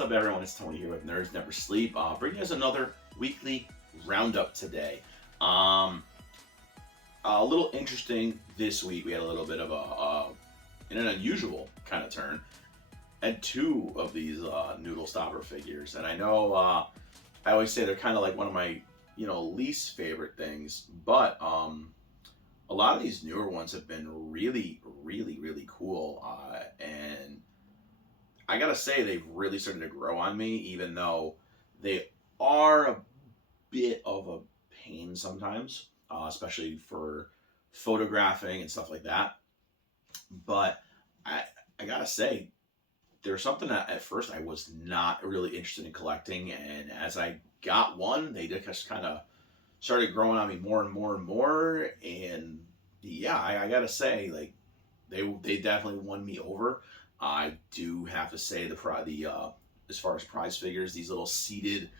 up, everyone? It's Tony here with Nerds Never Sleep, bringing us another weekly roundup today. A little interesting this week. We had a little bit of in an unusual kind of turn. Had two of these noodle stopper figures, and I know I always say they're kind of like one of my least favorite things, but a lot of these newer ones have been really, really, really cool, and I gotta say they've really started to grow on me, even though they are a bit of a pain sometimes, especially for photographing and stuff like that. But I gotta say, there's something that at first I was not really interested in collecting, and as I got one, they just kind of started growing on me more and more and more. And yeah, I gotta say, like they definitely won me over. I do have to say the as far as prize figures, these little seated,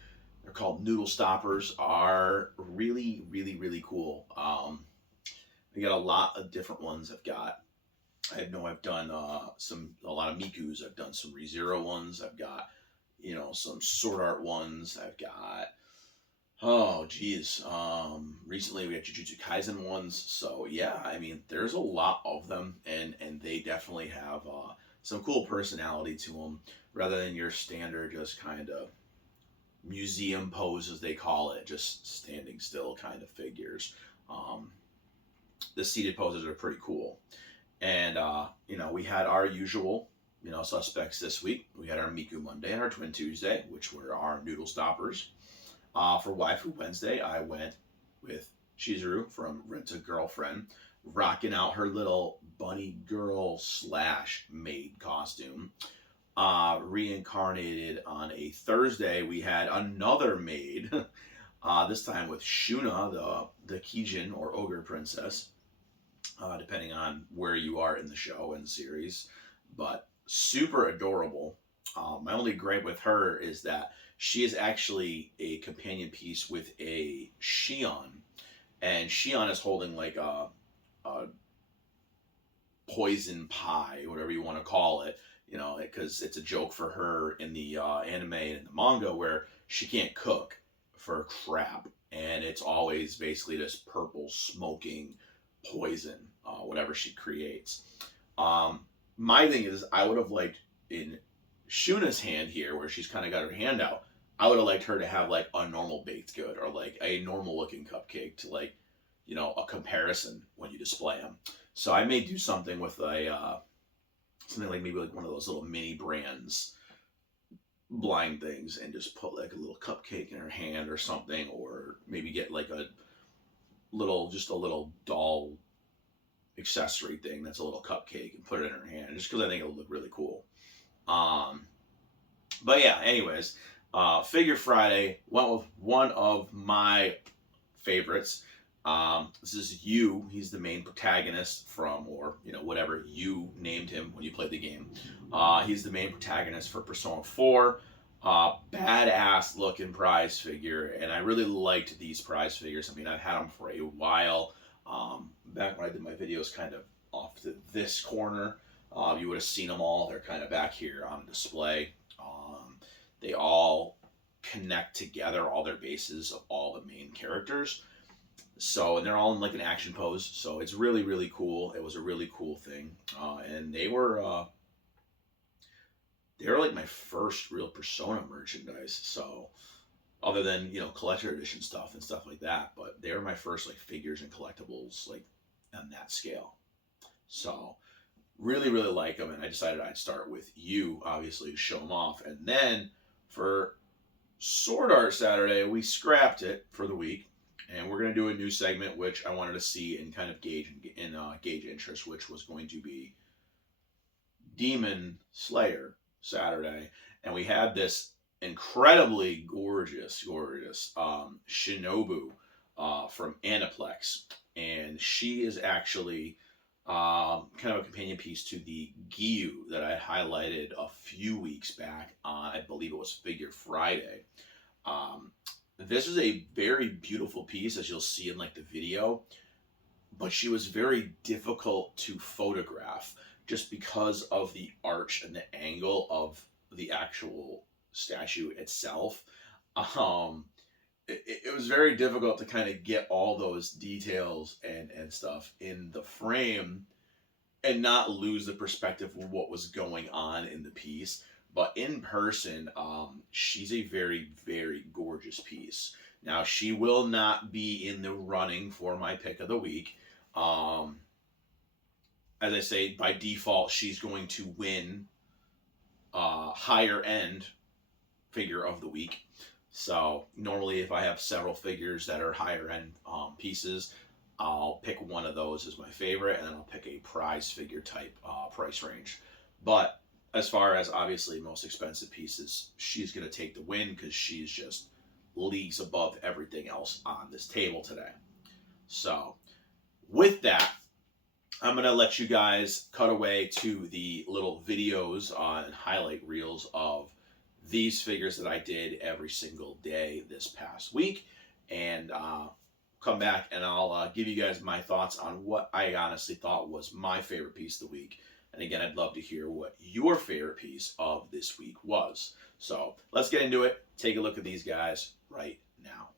they're called noodle stoppers, are really, really, really cool. I got a lot of different ones. I've done a lot of Mikus. I've done some ReZero ones. I've got some Sword Art ones. I've got oh geez, recently we had Jujutsu Kaisen ones. So yeah, I mean there's a lot of them, and they definitely have some cool personality to them, rather than your standard just kind of museum pose, as they call it, just standing still kind of figures. The seated poses are pretty cool. And we had our usual suspects this week. We had our Miku Monday and our Twin Tuesday, which were our noodle stoppers. For Waifu Wednesday, I went with Chizuru from Rent a Girlfriend, rocking out her little bunny girl / maid costume. Reincarnated on a Thursday, we had another maid, this time with Shuna, the Kijin or Ogre Princess, depending on where you are in the show and series, but super adorable. My only gripe with her is that she is actually a companion piece with a Shion, and Shion is holding like a poison pie, whatever you want to call it, because it's a joke for her in the anime and in the manga, where she can't cook for crap, and it's always basically this purple smoking poison, whatever she creates. My thing is, I would have liked in Shuna's hand here, where she's kind of got her hand out, I would have liked her to have like a normal baked good, or like a normal looking cupcake to like, a comparison when you display them. So I may do something with something like maybe like one of those little mini brands blind things, and just put like a little cupcake in her hand or something, or maybe get like a little doll accessory thing that's a little cupcake and put it in her hand, just because I think it'll look really cool. But yeah, anyways, Figure Friday went with one of my favorites. This is Yu. He's the main protagonist from, or whatever you named him when you played the game. He's the main protagonist for Persona 4. Badass looking prize figure, and I really liked these prize figures. I mean, I've had them for a while. Back when I did my videos kind of off to this corner, you would have seen them all. They're kind of back here on display. They all connect together, all their bases of all the main characters. So, and they're all in like an action pose. So it's really, really cool. It was a really cool thing. And they were like my first real Persona merchandise. So other than, collector edition stuff and stuff like that, but they were my first like figures and collectibles, like on that scale. So really, really like them. And I decided I'd start with you, obviously, to show them off. And then for Sword Art Saturday, we scrapped it for the week. And we're going to do a new segment, which I wanted to see and kind of gauge interest, which was going to be Demon Slayer Saturday. And we had this incredibly gorgeous Shinobu from Aniplex. And she is actually kind of a companion piece to the Gyu that I highlighted a few weeks back on, I believe it was Figure Friday. This is a very beautiful piece, as you'll see in like the video, but she was very difficult to photograph just because of the arch and the angle of the actual statue itself. Um, it was very difficult to kind of get all those details and stuff in the frame and not lose the perspective of what was going on in the piece. But in person, she's a very, very gorgeous piece. Now, she will not be in the running for my pick of the week. Um, as I say, by default, she's going to win higher end figure of the week. So normally, if I have several figures that are higher end pieces, I'll pick one of those as my favorite, and then I'll pick a prize figure type price range. But as far as obviously most expensive pieces, she's going to take the win because she's just leagues above everything else on this table today. So with that, I'm going to let you guys cut away to the little videos and highlight reels of these figures that I did every single day this past week. And come back and I'll give you guys my thoughts on what I honestly thought was my favorite piece of the week. And again, I'd love to hear what your favorite piece of this week was. So let's get into it. Take a look at these guys right now.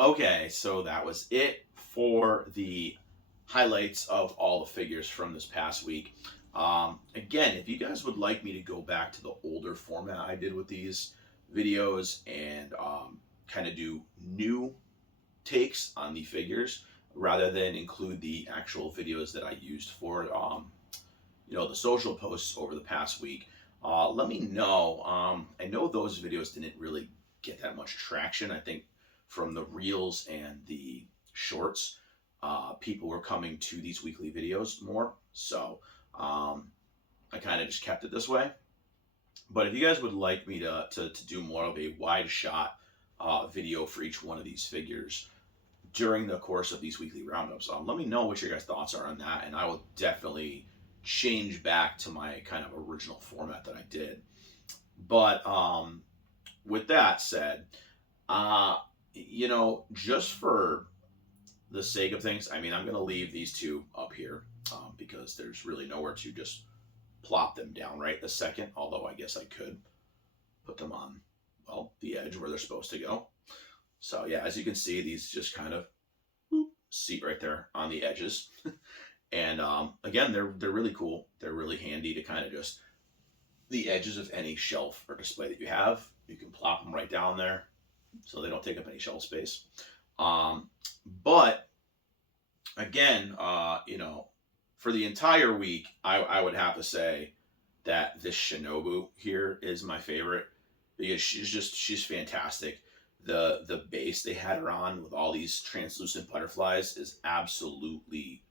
Okay, so that was it for the highlights of all the figures from this past week. Again, if you guys would like me to go back to the older format I did with these videos and kind of do new takes on the figures rather than include the actual videos that I used for the social posts over the past week, let me know. I know those videos didn't really get that much traction. I think from the reels and the shorts, people were coming to these weekly videos more. So I kind of just kept it this way. But if you guys would like me to do more of a wide shot video for each one of these figures during the course of these weekly roundups, let me know what your guys' thoughts are on that, and I will definitely change back to my kind of original format that I did. But with that said, just for the sake of things, I mean, I'm going to leave these two up here because there's really nowhere to just plop them down right this second, although I guess I could put them on, well, the edge where they're supposed to go. So yeah, as you can see, these just kind of seat right there on the edges. And again, they're really cool. They're really handy to kind of just the edges of any shelf or display that you have. You can plop them right down there so they don't take up any shelf space. But again, for the entire week, I would have to say that this Shinobu here is my favorite because she's fantastic. The base they had her on with all these translucent butterflies is absolutely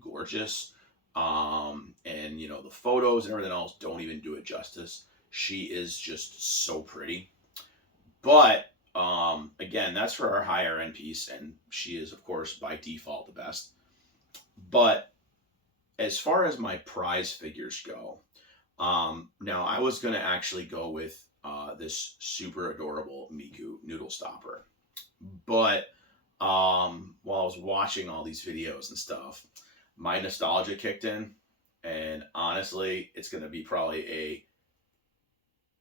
gorgeous. And the photos and everything else don't even do it justice. She is just so pretty. But again, that's for our higher end piece, and she is of course by default the best. But as far as my prize figures go, now I was gonna actually go with this super adorable Miku noodle stopper. But while I was watching all these videos and stuff, my nostalgia kicked in, and honestly, it's going to be probably a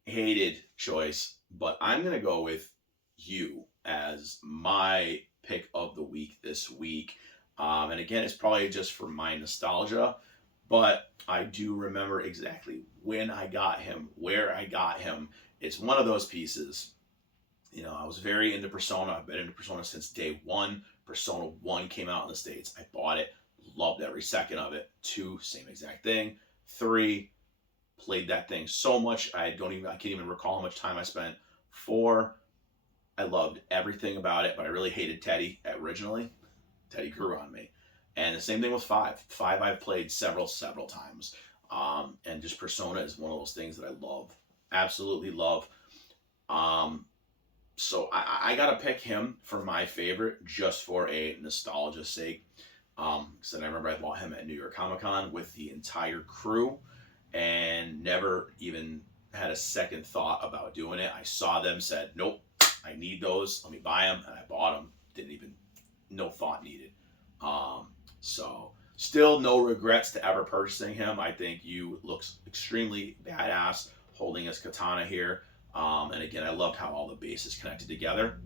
hated choice, but I'm going to go with you as my pick of the week this week. And again, it's probably just for my nostalgia, but I do remember exactly when I got him, where I got him. It's one of those pieces. I was very into Persona. I've been into Persona since day one. Persona 1 came out in the States. I bought it. Loved every second of it. 2, same exact thing. 3, played that thing so much I can't even recall how much time I spent. 4, I loved everything about it, but I really hated Teddy originally. Teddy grew on me. And the same thing with 5. 5 I've played several times. And just Persona is one of those things that I love. Absolutely love. So I gotta pick him for my favorite just for a nostalgia's sake. So I remember I bought him at New York Comic Con with the entire crew and never even had a second thought about doing it. I saw them, said, nope, I need those. Let me buy them. And I bought them. No thought needed. So still no regrets to ever purchasing him. I think you looks extremely badass holding his katana here. And again, I loved how all the bases connected together.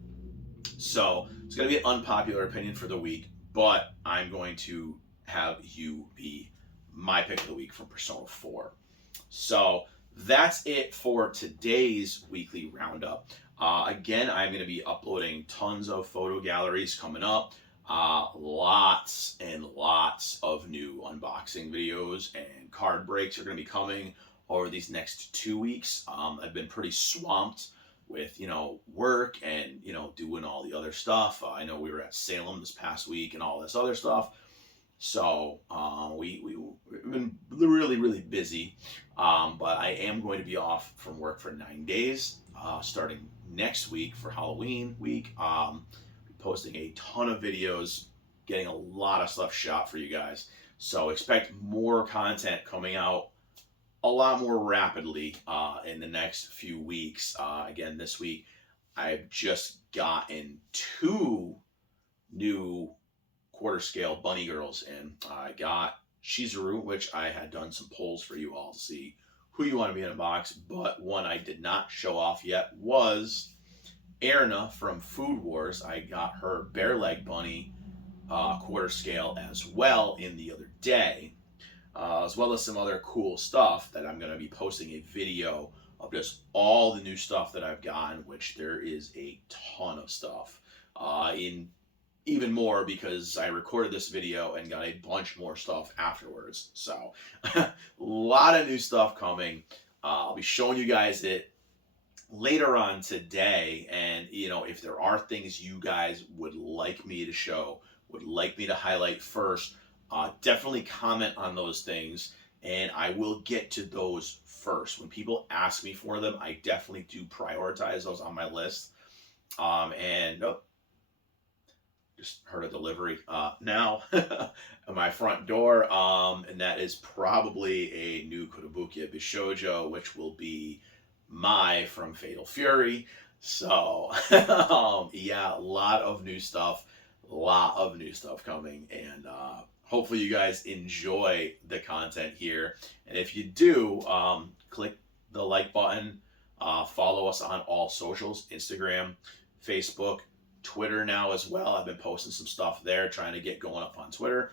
So it's going to be an unpopular opinion for the week, but I'm going to have you be my pick of the week from Persona 4. So that's it for today's weekly roundup. Again, I'm going to be uploading tons of photo galleries coming up. Lots and lots of new unboxing videos and card breaks are going to be coming over these next 2 weeks. I've been pretty swamped with, work and, doing all the other stuff. I know we were at Salem this past week and all this other stuff. So we've been really, really busy. But I am going to be off from work for 9 days, starting next week for Halloween week. Posting a ton of videos, getting a lot of stuff shot for you guys. So expect more content coming out a lot more rapidly in the next few weeks. Again, this week, I've just gotten 2 new quarter scale bunny girls in. I got Shizuru, which I had done some polls for you all to see who you want to be in a box, but one I did not show off yet was Erna from Food Wars, I got her Bear Leg Bunny quarter scale as well in the other day, as well as some other cool stuff that I'm going to be posting a video of just all the new stuff that I've gotten, which there is a ton of stuff. In even more because I recorded this video and got a bunch more stuff afterwards. So, a lot of new stuff coming. I'll be showing you guys it later on today. And, if there are things you guys would like me to show, would like me to highlight first, definitely comment on those things. And I will get to those first. When people ask me for them, I definitely do prioritize those on my list. And oh, just heard a delivery now at my front door, and that is probably a new Kotobukiya Bishojo, which will be Mai from Fatal Fury. So yeah, a lot of new stuff coming, and hopefully you guys enjoy the content here. And if you do, click the like button, follow us on all socials, Instagram, Facebook, Twitter now as well. I've been posting some stuff there, trying to get going up on Twitter.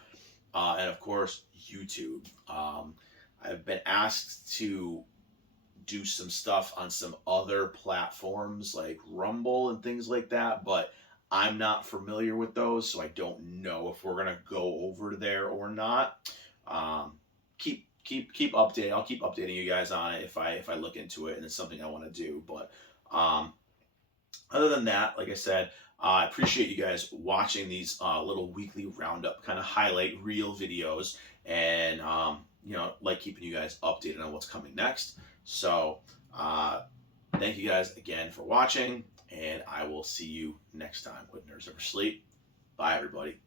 And of course, YouTube. I've been asked to do some stuff on some other platforms like Rumble and things like that, but I'm not familiar with those, so I don't know if we're gonna go over there or not. Keep updated. I'll keep updating you guys on it if I look into it and it's something I want to do. But other than that, like I said, I appreciate you guys watching these little weekly roundup kind of highlight reel videos, and like keeping you guys updated on what's coming next. So thank you guys again for watching, and I will see you next time with Nerds Never Sleep. Bye, everybody.